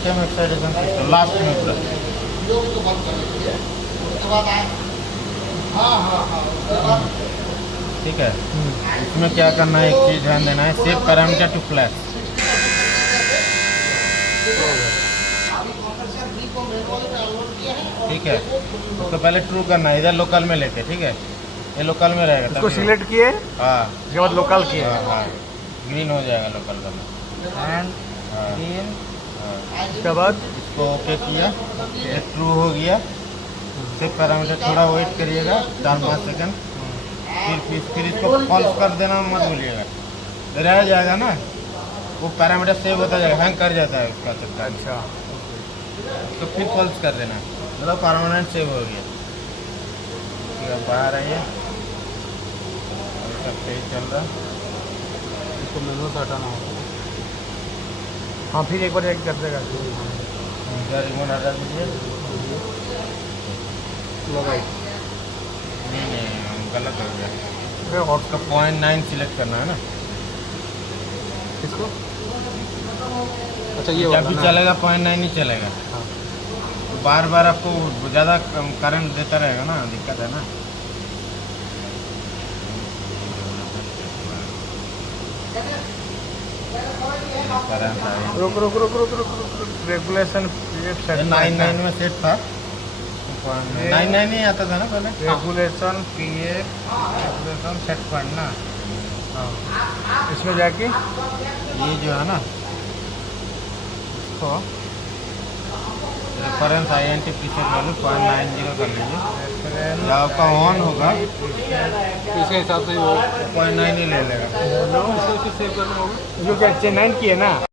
System excitation system last में पूरा। ठीक है, इसमें क्या करना है, एक चीज़ ध्यान देना है, सेट पैरामीटर टू फ्लैश। ठीक है, तो पहले ट्रू करना है, इधर लोकल में लेके। ठीक है, ये लोकल में रहेगा, इसको सिलेक्ट किए, हाँ उसके बाद लोकल किए, हाँ ग्रीन हो जाएगा लोकल का एंड ग्रीन। हाँ, उसके बाद इसको ओके किया, ये ट्रू हो गया। सेट पैरामीटर थोड़ा वेट करिएगा 4-5 सेकंड, फिर इसको फॉल्स कर देना मत भूलिएगा, रह जाएगा ना वो पैरामीटर सेव होता जाएगा, हैंग कर जाता है उसका चक्कर। अच्छा, तो फिर फॉल्स कर देना, मतलब परमानेंट सेव हो गया। ठीक है, बाहर आइए, सब सही चल रहा। इसको मेनू से हटाना होगा। हाँ, फिर एक बार चेक कर देगा। इधर रिमोट हटा दीजिए। लगाई नहीं गलत हो गया, फिर हॉट उसका 0.9 सिलेक्ट करना है ना। इसको, अच्छा ये जब वाला भी ना? चलेगा 0.9 ही चलेगा। हाँ। बार बार आपको ज़्यादा करंट देता रहेगा ना, दिक्कत है ना। रुक रुक रुक रुक रुक रुक, रेगुलेशन पीएफ 9 में सेट था, 9 ही आता था ना पहले। रेगुलेशन पीएफ रेगुलेशन सेट करना। हाँ, इसमें जाके ये जो है ना, इसको रेफरेंस INT प्रीसेट वैल्यू 0.90 कर लीजिए। जब आपका ऑन होगा इसके हिसाब से वो 0.9 ही ले लेगा। इसको सेव करना होगा, जो क्या 9 की है ना।